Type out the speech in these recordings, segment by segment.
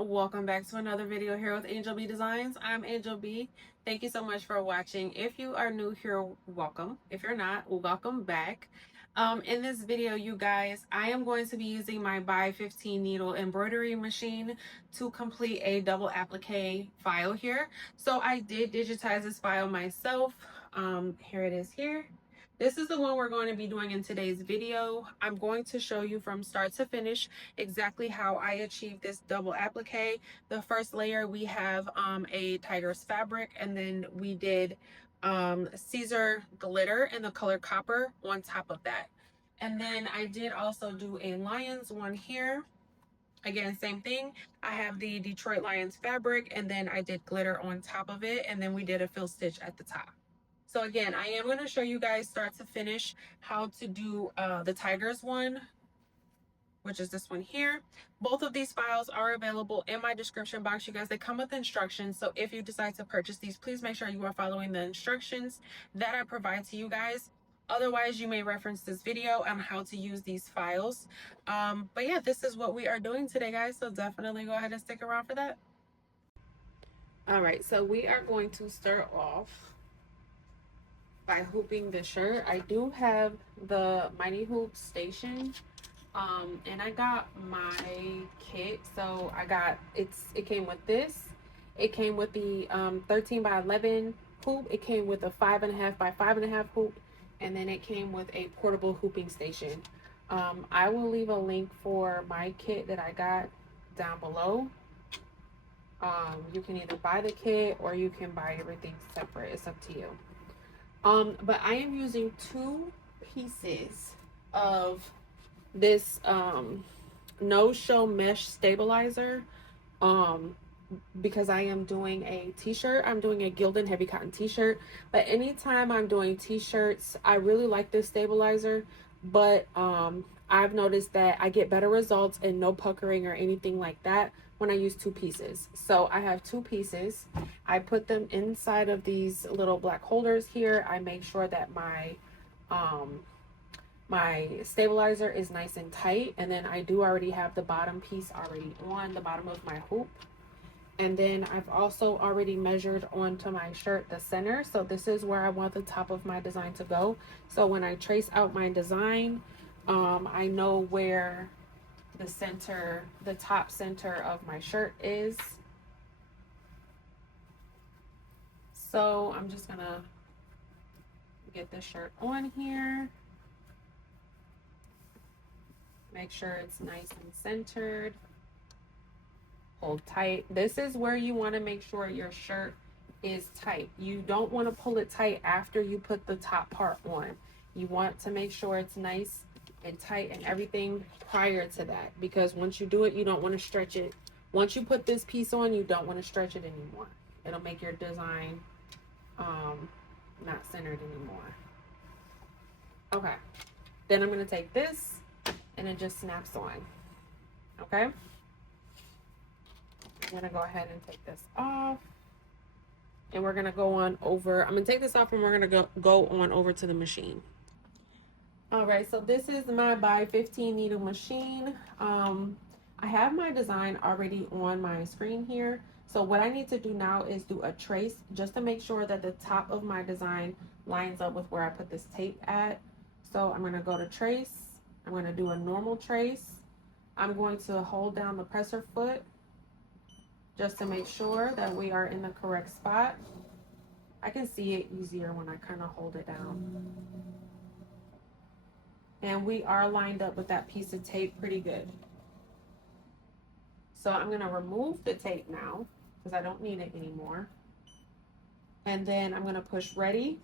welcome back to another video here with Angel B Designs. I'm Angel B. Thank you so much for watching. If you are new here, welcome. If you're not, welcome back. In this video, you guys, I am going to be using my BAI 15 needle embroidery machine to complete a double applique file here. So I did digitize this file myself. Here it is here. This is the one we're going to be doing in today's video. I'm going to show you from start to finish exactly how I achieved this double applique. The first layer we have a tiger's fabric, and then we did Siser glitter in the color copper on top of that. And then I did also do a lion's one here. Again, same thing. I have the Detroit Lions fabric, and then I did glitter on top of it, and then we did a fill stitch at the top. So again, I am going to show you guys start to finish how to do the tigers one, which is this one here. Both of these files are available in my description box, you guys. They come with instructions, so if you decide to purchase these, please make sure you are following the instructions that I provide to you guys. Otherwise, you may reference this video on how to use these files. But yeah, this is what we are doing today, guys, so definitely go ahead and stick around for that. All right, so we are going to start off by hooping the shirt. I do have the Mighty Hoop station, and I got my kit. So I got it came with this. It came with the 13 by 11 hoop. It came with a 5.5 by 5.5 hoop, and then it came with a portable hooping station. I will leave a link for my kit that I got down below. You can either buy the kit or you can buy everything separate. It's up to you. But I am using 2 pieces of this no-show mesh stabilizer because I am doing a t-shirt. I'm doing a Gildan heavy cotton t-shirt, but anytime I'm doing t-shirts, I really like this stabilizer, but I've noticed that I get better results and no puckering or anything like that when I use 2 pieces. So I have 2 pieces. I put them inside of these little black holders here. I make sure that my my stabilizer is nice and tight, and then I do already have the bottom piece already on the bottom of my hoop. And then I've also already measured onto my shirt the center, so this is where I want the top of my design to go. So when I trace out my design, I know where the top center of my shirt is. So I'm just gonna get this shirt on here, make sure it's nice and centered, hold tight. This is where you want to make sure your shirt is tight. You don't want to pull it tight after you put the top part on. You want to make sure it's nice and tight and everything prior to that, because once you do it, you don't want to stretch it. Once you put this piece on, you don't want to stretch it anymore. It'll make your design not centered anymore. Okay, then I'm going to take this and it just snaps on. Okay, I'm going to go ahead and take this off, and we're going to go on over. I'm going to take this off and we're going to go on over to the machine. All right, so this is my BAI 15 needle machine. I have my design already on my screen here. So what I need to do now is do a trace just to make sure that the top of my design lines up with where I put this tape at. So I'm going to go to trace. I'm going to do a normal trace. I'm going to hold down the presser foot just to make sure that we are in the correct spot. I can see it easier when I kind of hold it down. And we are lined up with that piece of tape pretty good. So I'm going to remove the tape now because I don't need it anymore. And then I'm going to push ready.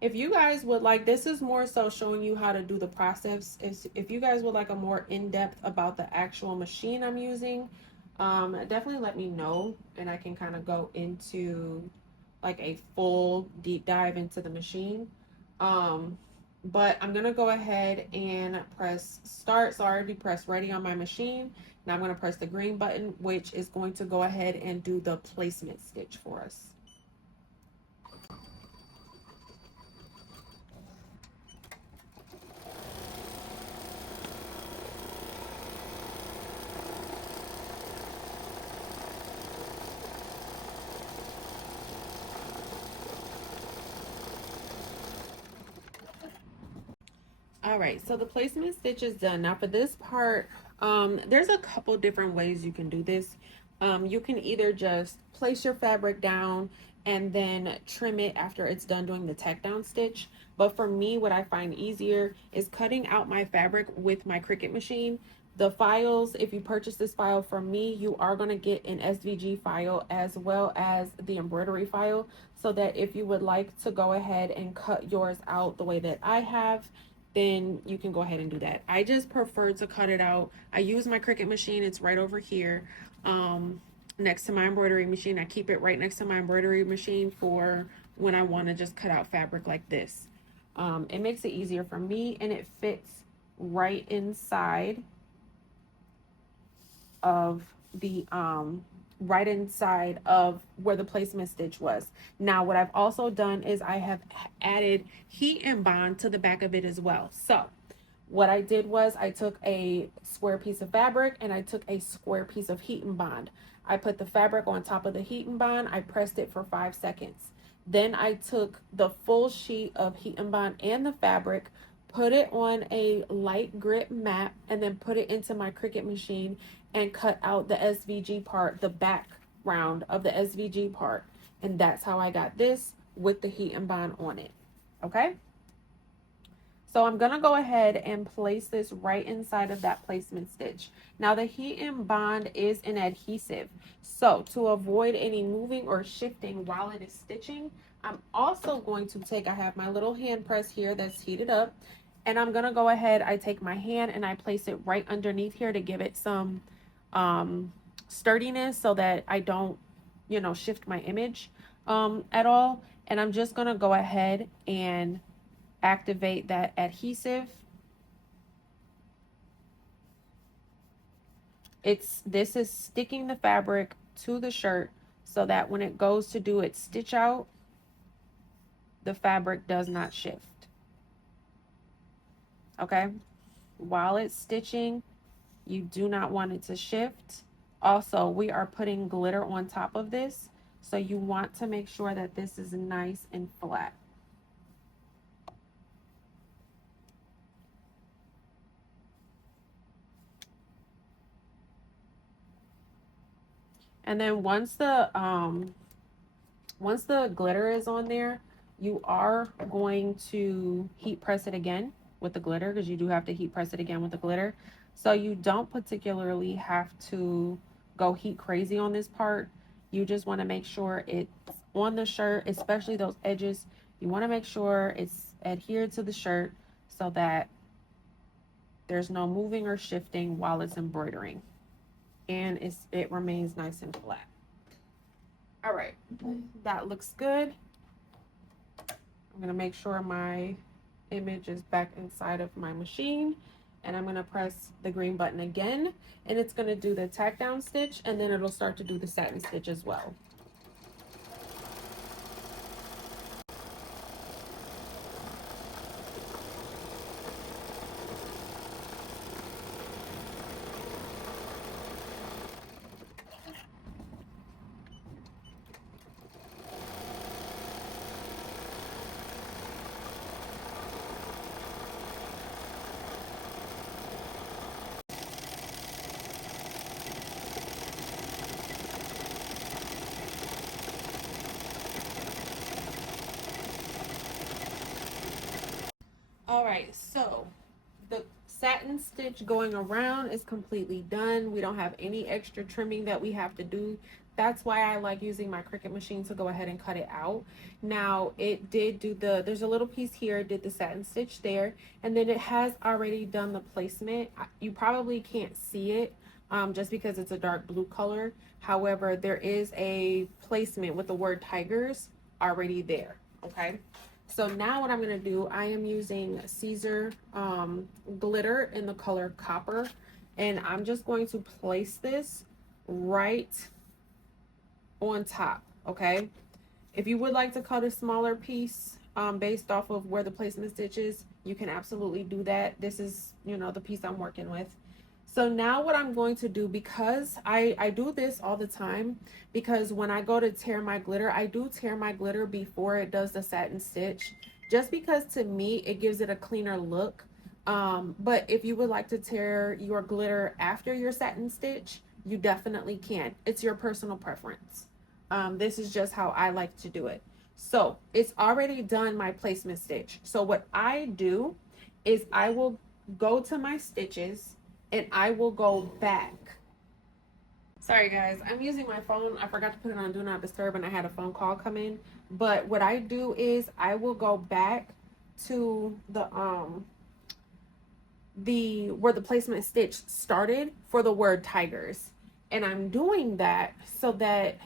If you guys would like, this is more so showing you how to do the process. If you guys would like a more in-depth about the actual machine I'm using, definitely let me know, and I can kind of go into like a full deep dive into the machine. But I'm going to go ahead and press start. So I already pressed ready on my machine. Now I'm going to press the green button, which is going to go ahead and do the placement stitch for us. All right, so the placement stitch is done. Now for this part, there's a couple different ways you can do this. You can either just place your fabric down and then trim it after it's done doing the tack down stitch. But for me, what I find easier is cutting out my fabric with my Cricut machine. The files, if you purchase this file from me, you are going to get an SVG file as well as the embroidery file, so that if you would like to go ahead and cut yours out the way that I have, then you can go ahead and do that. I just prefer to cut it out. I use my Cricut machine. It's right over here, next to my embroidery machine. I keep it right next to my embroidery machine for when I want to just cut out fabric like this. It makes it easier for me, and it fits right inside of the right inside of where the placement stitch was. Now what I've also done is I have added heat and bond to the back of it as well. So what I did was I took a square piece of fabric and I took a square piece of heat and bond. I put the fabric on top of the heat and bond. I pressed it for 5 seconds. Then I took the full sheet of heat and bond and the fabric, put it on a light grit mat, and then put it into my Cricut machine and cut out the SVG part, the background of the SVG part. And that's how I got this with the heat and bond on it. Okay. So I'm gonna go ahead and place this right inside of that placement stitch. Now the heat and bond is an adhesive. So to avoid any moving or shifting while it is stitching, I'm also going to take, I have my little hand press here that's heated up, and I'm gonna go ahead, I take my hand and I place it right underneath here to give it some sturdiness so that I don't, you know, shift my image at all. And I'm just gonna go ahead and activate that adhesive. This is sticking the fabric to the shirt so that when it goes to do its stitch out, the fabric does not shift. Okay, while it's stitching, you do not want it to shift. Also, we are putting glitter on top of this, so you want to make sure that this is nice and flat. And then once the glitter is on there, you are going to heat press it again with the glitter, because you do have to heat press it again with the glitter. So you don't particularly have to go heat crazy on this part. You just want to make sure it's on the shirt, especially those edges. You want to make sure it's adhered to the shirt so that there's no moving or shifting while it's embroidering, and it remains nice and flat. All right, that looks good. I'm gonna make sure my image is back inside of my machine, and I'm gonna press the green button again, and it's gonna do the tack down stitch, and then it'll start to do the satin stitch as well. All right, so the satin stitch going around is completely done. We don't have any extra trimming that we have to do. That's why I like using my Cricut machine to go ahead and cut it out. Now it did do there's a little piece here, it did the satin stitch there, and then it has already done the placement. You probably can't see it just because it's a dark blue color. However, there is a placement with the word tigers already there, okay? So now what I'm going to do, I am using Siser glitter in the color copper, and I'm just going to place this right on top, okay? If you would like to cut a smaller piece based off of where the placement stitch is, you can absolutely do that. This is, you know, the piece I'm working with. So now what I'm going to do, because I do this all the time, because when I go to tear my glitter, I do tear my glitter before it does the satin stitch, just because to me it gives it a cleaner look. But if you would like to tear your glitter after your satin stitch, you definitely can. It's your personal preference. This is just how I like to do it. So it's already done my placement stitch. So what I do is I will go to my stitches and I will go back. Sorry guys, I'm using my phone. I forgot to put it on Do Not Disturb and I had a phone call come in. But what I do is I will go back to the where the placement stitch started for the word tigers. And I'm doing that so that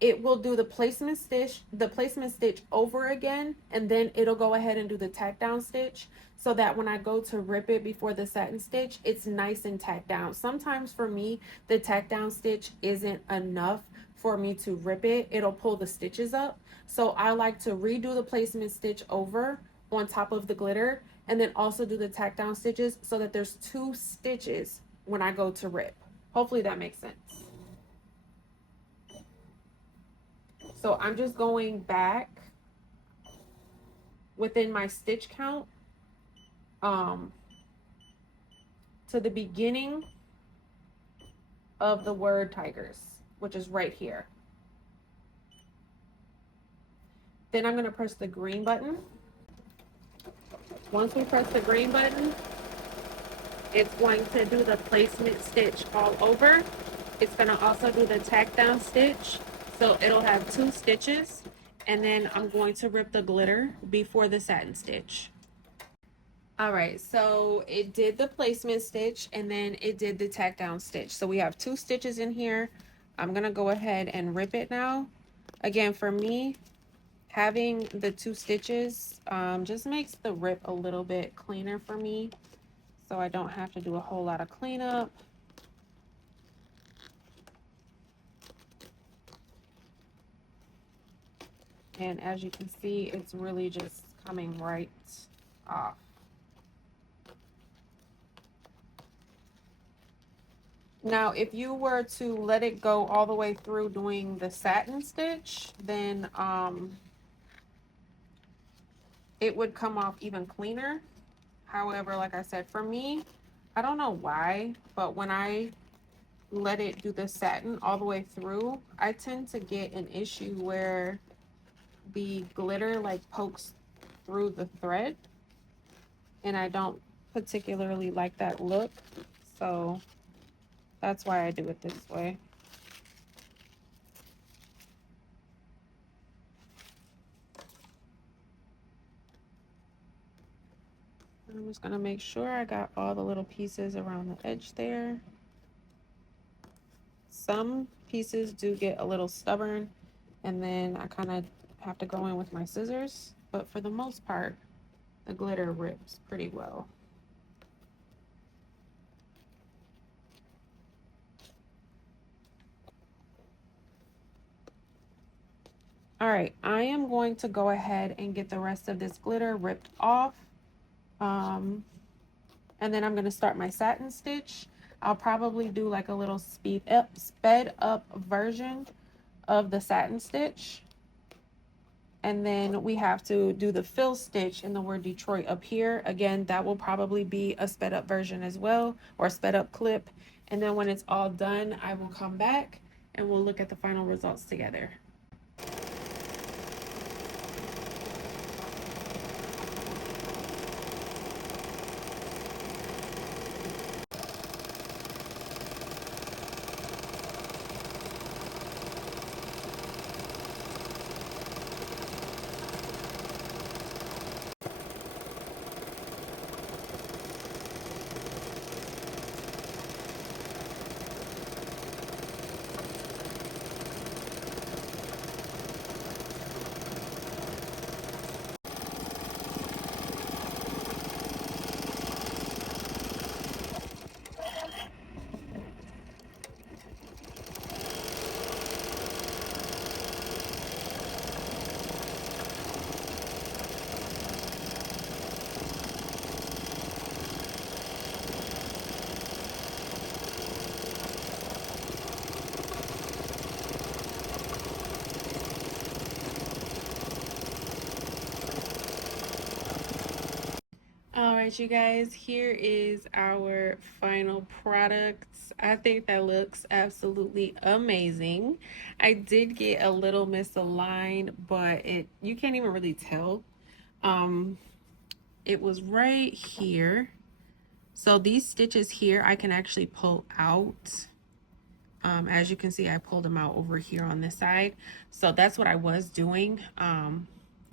it will do the placement stitch over again, and then it'll go ahead and do the tack down stitch, so that when I go to rip it before the satin stitch, it's nice and tacked down. Sometimes for me, the tack down stitch isn't enough for me to rip it. It'll pull the stitches up. So I like to redo the placement stitch over on top of the glitter, and then also do the tack down stitches so that there's 2 stitches when I go to rip. Hopefully that makes sense. So I'm just going back within my stitch count to the beginning of the word tigers, which is right here. Then I'm going to press the green button. Once we press the green button, it's going to do the placement stitch all over. It's going to also do the tack down stitch. So it'll have 2 stitches, and then I'm going to rip the glitter before the satin stitch. All right, so it did the placement stitch and then it did the tack down stitch. So we have 2 stitches in here. I'm gonna go ahead and rip it now. Again, for me, having the 2 stitches just makes the rip a little bit cleaner for me, so I don't have to do a whole lot of cleanup. And as you can see, it's really just coming right off. Now, if you were to let it go all the way through doing the satin stitch, then it would come off even cleaner. However, like I said, for me, I don't know why, but when I let it do the satin all the way through, I tend to get an issue where the glitter like pokes through the thread, and I don't particularly like that look, so that's why I do it this way. I'm just gonna make sure I got all the little pieces around the edge there. Some pieces do get a little stubborn, and then I kind of have to go in with my scissors, but for the most part, the glitter rips pretty well. All right, I am going to go ahead and get the rest of this glitter ripped off. And then I'm going to start my satin stitch. I'll probably do like a little sped up version of the satin stitch. And then we have to do the fill stitch in the word Detroit up here. Again, that will probably be a sped up version as well, or a sped up clip. And then when it's all done, I will come back and we'll look at the final results together. right, you guys, here is our final product. I think that looks absolutely amazing. I did get a little misaligned, but you can't even really tell. It was right here. So these stitches here I can actually pull out. As you can see, I pulled them out over here on this side. So that's what I was doing.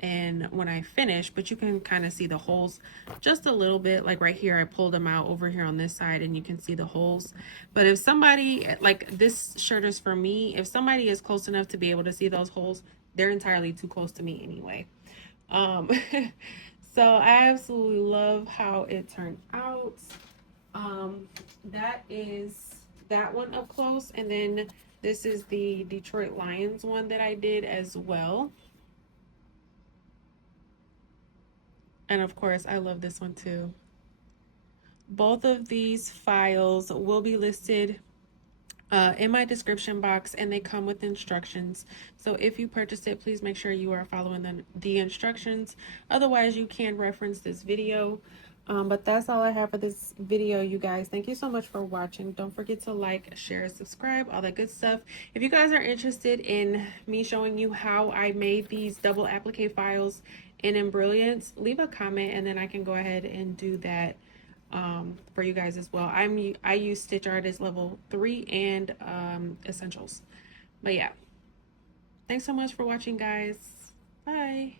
And when I finished, but you can kind of see the holes just a little bit, like right here, I pulled them out over here on this side and you can see the holes. But if somebody, like this shirt is for me, if somebody is close enough to be able to see those holes, they're entirely too close to me anyway. So I absolutely love how it turned out. That is that one up close, and then this is the Detroit Lions one that I did as well. And of course, I love this one too. Both of these files will be listed in my description box, and they come with instructions. So if you purchase it, please make sure you are following the instructions. Otherwise, you can reference this video. But that's all I have for this video, you guys. Thank you so much for watching. Don't forget to like, share, subscribe, all that good stuff. If you guys are interested in me showing you how I made these double applique files in Embrilliance, leave a comment and then I can go ahead and do that for you guys as well. I use Stitch Artist level 3 and Essentials. But yeah, thanks so much for watching, guys. Bye.